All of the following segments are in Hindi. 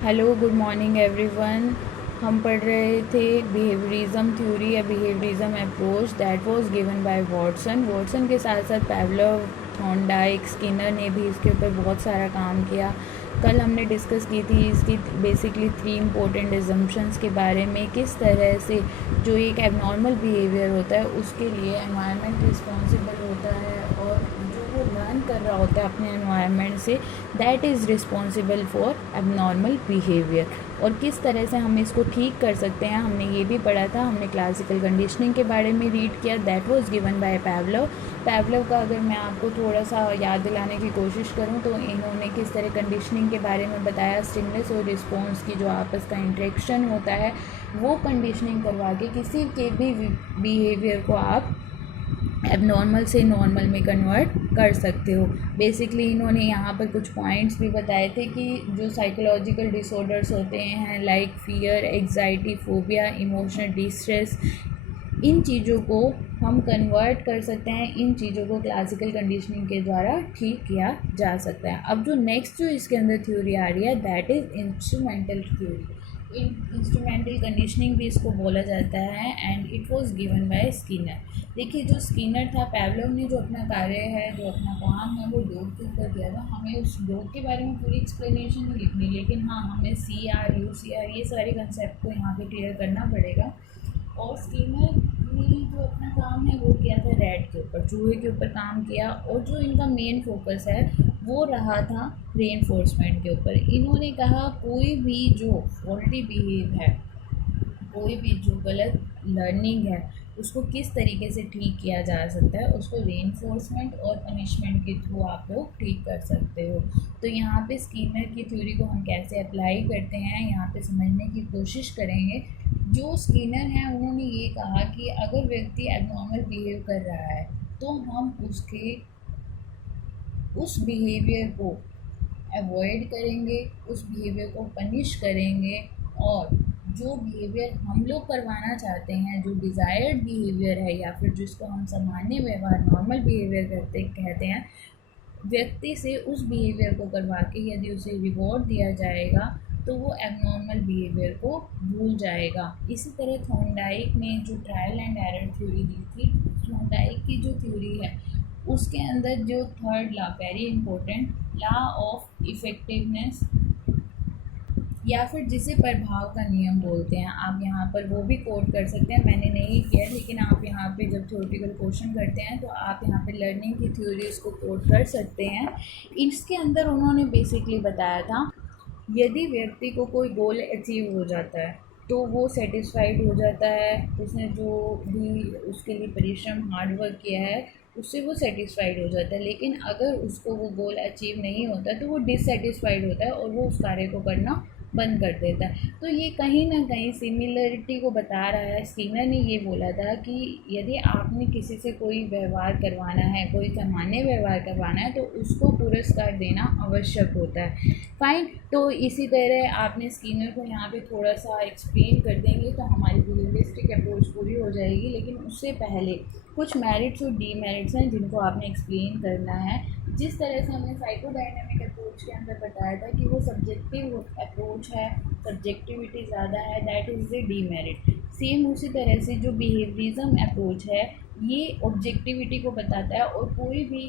Hello good morning everyone. हम पढ़ रहे थे बिहेवियरिज्म थ्योरी या behaviourism approach that was given by Watson के साथ साथ पैवलोव, थॉर्नडाइक, स्किनर ने भी इसके ऊपर बहुत सारा काम किया। कल हमने डिस्कस की थी इसकी बेसिकली 3 इम्पोर्टेंट एजम्पशंस के बारे में, किस तरह से जो एक एबनॉर्मल बिहेवियर होता है उसके लिए एनवायरनमेंट रिस्पॉन्सिबल होता है और जो वो लर्न कर रहा होता है अपने environment say that is responsible for abnormal behaviour. और किस तरह से हम इसको ठीक कर सकते हैं हमने ये भी पढ़ा था। हमने क्लासिकल कंडीशनिंग के बारे में रीड किया, दैट वाज गिवन बाय पैवलोव का अगर मैं आपको थोड़ा सा याद दिलाने की कोशिश करूं तो इन्होंने किस तरह कंडीशनिंग के बारे में बताया। स्टिमुलस और रिस्पॉन्स की जो आपस का इंटरेक्शन होता है वो कंडीशनिंग करवा के किसी के भी बिहेवियर को आप एबनॉर्मल से नॉर्मल में कन्वर्ट कर सकते हो। बेसिकली इन्होंने यहाँ पर कुछ पॉइंट्स भी बताए थे कि जो साइकोलॉजिकल डिसऑर्डर्स होते हैं like fear, anxiety, phobia, emotional distress, इन चीज़ों को हम कन्वर्ट कर सकते हैं, इन चीज़ों को क्लासिकल कंडीशनिंग के द्वारा ठीक किया जा सकता है। अब जो नेक्स्ट जो इसके अंदर थ्योरी आ रही है that is instrumental theory. Instrumental conditioning भी इसको बोला जाता है and it was given by Skinner. देखिए जो स्किनर था, पैवलोव ने जो अपना कार्य है, जो अपना काम है वो डॉग के ऊपर किया था। हमें उस डॉग के बारे में पूरी एक्सप्लेनेशन नहीं लिखनी, लेकिन हाँ हमें CR, UCR ये सारे कंसेप्ट को यहाँ पे क्लियर करना पड़ेगा। और स्किनर ने जो अपना काम है वो किया था रैट के ऊपर, चूहे के ऊपर काम किया और जो इनका मेन फोकस है वो रहा था रेनफोर्समेंट के ऊपर। इन्होंने कहा कोई भी जो ऑलरेडी बिहेव है, कोई भी जो गलत लर्निंग है उसको किस तरीके से ठीक किया जा सकता है, उसको रेनफोर्समेंट और पनिशमेंट के थ्रू आप लोग ठीक कर सकते हो। तो यहाँ पे स्किनर की थ्योरी को हम कैसे अप्लाई करते हैं यहाँ पे समझने की कोशिश करेंगे। जो स्किनर हैं उन्होंने ये कहा कि अगर व्यक्ति एबनॉर्मल बिहेव कर रहा है तो हम उसके उस बिहेवियर को अवॉइड करेंगे, उस बिहेवियर को पनिश करेंगे और जो बिहेवियर हम लोग करवाना चाहते हैं, जो डिज़ायर्ड बिहेवियर है या फिर जिसको हम सामान्य व्यवहार नॉर्मल बिहेवियर करते कहते हैं, व्यक्ति से उस बिहेवियर को करवा के यदि उसे रिवॉर्ड दिया जाएगा तो वो एबनॉर्मल बिहेवियर को भूल जाएगा। इसी तरह थॉर्नडाइक ने जो ट्रायल एंड एरर थ्योरी दी थी, थॉर्नडाइक की जो थ्योरी है उसके अंदर जो third law very important, law of effectiveness या फिर जिसे प्रभाव का नियम बोलते हैं, आप यहाँ पर वो भी कोट कर सकते हैं। मैंने नहीं किया लेकिन आप यहाँ पे जब थ्योरेटिकल क्वेश्चन करते हैं तो आप यहाँ पे लर्निंग की थ्योरीज को कोट कर सकते हैं। इसके अंदर उन्होंने बेसिकली बताया था यदि व्यक्ति को कोई गोल अचीव हो जाता है तो वो सेटिस्फाइड हो जाता है, उसने जो भी उसके लिए परिश्रम हार्ड वर्क किया है उससे वो सेटिस्फाइड हो जाता है। लेकिन अगर उसको वो गोल अचीव नहीं होता तो वो डिससेटिस्फाइड होता है और वो उस कार्य को करना बंद कर देता है। तो ये कहीं ना कहीं सिमिलरिटी को बता रहा है। स्किनर ने ये बोला था कि यदि आपने किसी से कोई व्यवहार करवाना है, कोई सामान्य व्यवहार करवाना है तो उसको पुरस्कार देना आवश्यक होता है। फाइन, तो इसी तरह आपने स्किनर को यहाँ पे थोड़ा सा एक्सप्लेन कर देंगे तो हमारी बिहेवियरिस्टिक अप्रोच पूरी हो जाएगी। लेकिन उससे पहले कुछ मेरिट्स और डीमेरिट्स हैं जिनको आपने एक्सप्लेन करना है। जिस तरह से हमने साइकोडायनामिक अप्रोच के अंदर बताया था कि वो सब्जेक्टिव अप्रोच है, सब्जेक्टिविटी ज़्यादा है, that is the demerit. Same उसी तरह से जो बिहेवियरिज्म अप्रोच है ये ऑब्जेक्टिविटी को बताता है और कोई भी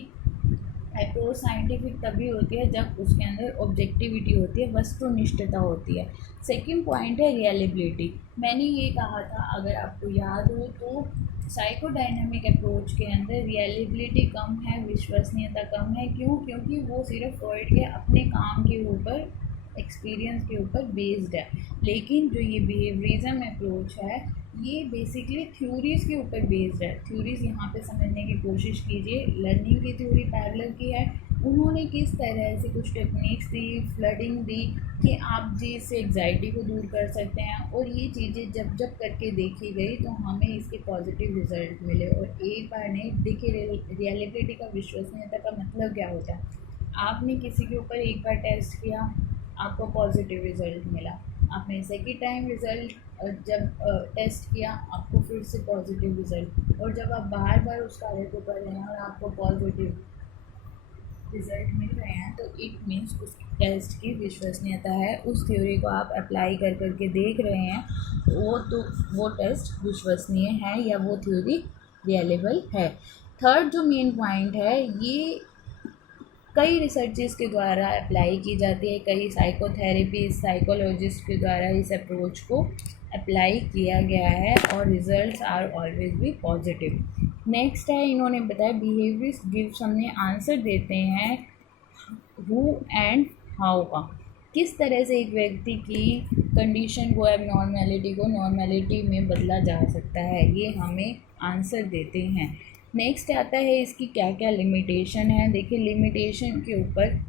अप्रोच साइंटिफिक तभी होती है जब उसके अंदर ऑब्जेक्टिविटी होती है, वस्तुनिष्ठता होती है। सेकंड पॉइंट है रियलिबिलिटी। मैंने ये कहा था अगर आपको याद हो तो साइकोडायनामिक अप्रोच के अंदर रियलिबिलिटी कम है, विश्वसनीयता कम है। क्यों? क्योंकि वो सिर्फ फ्रॉइड के अपने काम के ऊपर, एक्सपीरियंस के ऊपर बेस्ड है। लेकिन जो ये बिहेवियरिज्म अप्रोच है ये बेसिकली थ्योरीज़ के ऊपर बेस्ड है। थ्योरीज़ यहाँ पे समझने की कोशिश कीजिए। लर्निंग की थ्योरी पैरेलल की है, उन्होंने किस तरह से कुछ टेक्निक्स दी, फ्लडिंग दी कि आप जी इससे एग्जाइटी को दूर कर सकते हैं। और ये चीज़ें जब जब करके देखी गई तो हमें इसके पॉजिटिव रिजल्ट मिले। और एक बार नहीं, देखिए रियलिबिलिटी का, विश्वसनीयता का मतलब क्या होता है। आपने किसी के ऊपर एक बार टेस्ट किया, आपको पॉजिटिव रिज़ल्ट मिला, आपने सेकेंड टाइम रिज़ल्ट जब टेस्ट किया आपको फिर से पॉजिटिव रिज़ल्ट, और जब आप बार बार उस कार्य को कर रहे हैं और आपको पॉजिटिव रिजल्ट मिल रहे हैं तो इट मीन्स उस टेस्ट की विश्वसनीयता है, उस थ्योरी को आप अप्लाई कर करके देख रहे हैं वो टेस्ट विश्वसनीय है या वो थ्योरी रियलेबल है। थर्ड जो मेन पॉइंट है, ये कई रिसर्चेस के द्वारा अप्लाई की जाती है, कई साइकोथेरेपीज साइकोलॉजिस्ट के द्वारा इस अप्रोच को अप्लाई किया गया है और रिजल्ट्स आर ऑलवेज भी पॉजिटिव। नेक्स्ट है, इन्होंने बताया बिहेवियर्स गिव्स, हमने आंसर देते हैं हु एंड हाउ का, किस तरह से एक व्यक्ति की कंडीशन को, एबनॉर्मेलिटी को नॉर्मेलिटी में बदला जा सकता है, ये हमें आंसर देते हैं। नेक्स्ट आता है इसकी क्या क्या लिमिटेशन है। देखिए लिमिटेशन के ऊपर,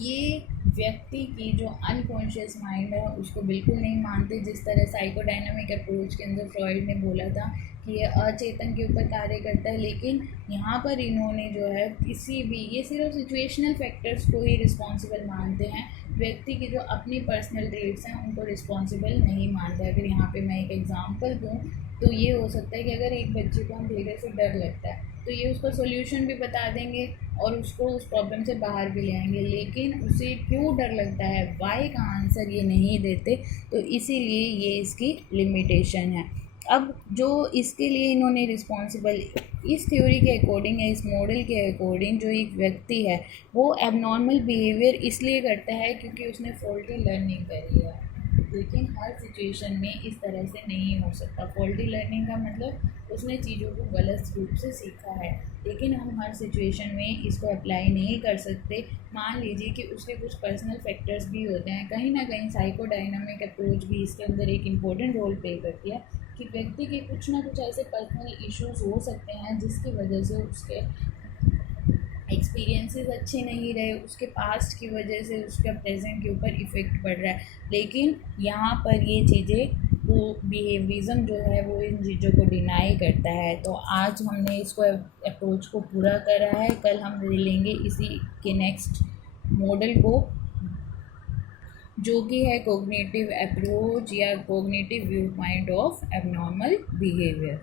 ये व्यक्ति की जो अनकॉन्शियस माइंड है उसको बिल्कुल नहीं मानते, जिस तरह साइकोडायनामिक अप्रोच के अंदर फ्रॉइड ने बोला था कि ये अचेतन के ऊपर कार्य करता है, लेकिन यहाँ पर इन्होंने जो है किसी भी, ये सिर्फ सिचुएशनल फैक्टर्स को ही रिस्पॉन्सिबल मानते हैं, व्यक्ति की जो अपनी पर्सनल ट्रेट्स हैं उनको रिस्पॉन्सिबल नहीं मानते। अगर यहाँ पे मैं एक एग्जांपल दूँ तो ये हो सकता है कि अगर एक बच्चे को हम धीरे से डर लगता है तो ये उसको सोल्यूशन भी बता देंगे और उसको उस प्रॉब्लम से बाहर भी ले आएंगे, लेकिन उसे क्यों डर लगता है, वाई का आंसर ये नहीं देते, तो इसीलिए ये इसकी लिमिटेशन है। अब जो इसके लिए इन्होंने रिस्पॉन्सिबल, इस थ्योरी के अकॉर्डिंग या इस मॉडल के अकॉर्डिंग, जो एक व्यक्ति है वो एबनॉर्मल बिहेवियर इसलिए करता है क्योंकि उसने फॉल्टी लर्निंग करी है, लेकिन हर सिचुएशन में इस तरह से नहीं हो सकता। फॉल्टी लर्निंग का मतलब उसने चीज़ों को गलत रूप से सीखा है, लेकिन हम हर सिचुएशन में इसको अप्लाई नहीं कर सकते। मान लीजिए कि उसके कुछ पर्सनल फैक्टर्स भी होते हैं, कहीं ना कहीं साइकोडायनामिक अप्रोच भी इसके अंदर एक इम्पोर्टेंट रोल प्ले करती है कि व्यक्ति के कुछ ना कुछ ऐसे पर्सनल इश्यूज हो सकते हैं जिसकी वजह से उसके एक्सपीरियंसेस अच्छे नहीं रहे, उसके पास्ट की वजह से उसका प्रेजेंट के ऊपर इफ़ेक्ट पड़ रहा है, लेकिन यहाँ पर ये चीज़ें, वो बिहेवियरिज्म जो है वो इन चीज़ों को डिनाई करता है। तो आज हमने इसको अप्रोच को पूरा करा है, कल हम लेंगे इसी के नेक्स्ट मॉडल को जो कि है कोग्निटिव अप्रोच या cognitive view point of abnormal behaviour.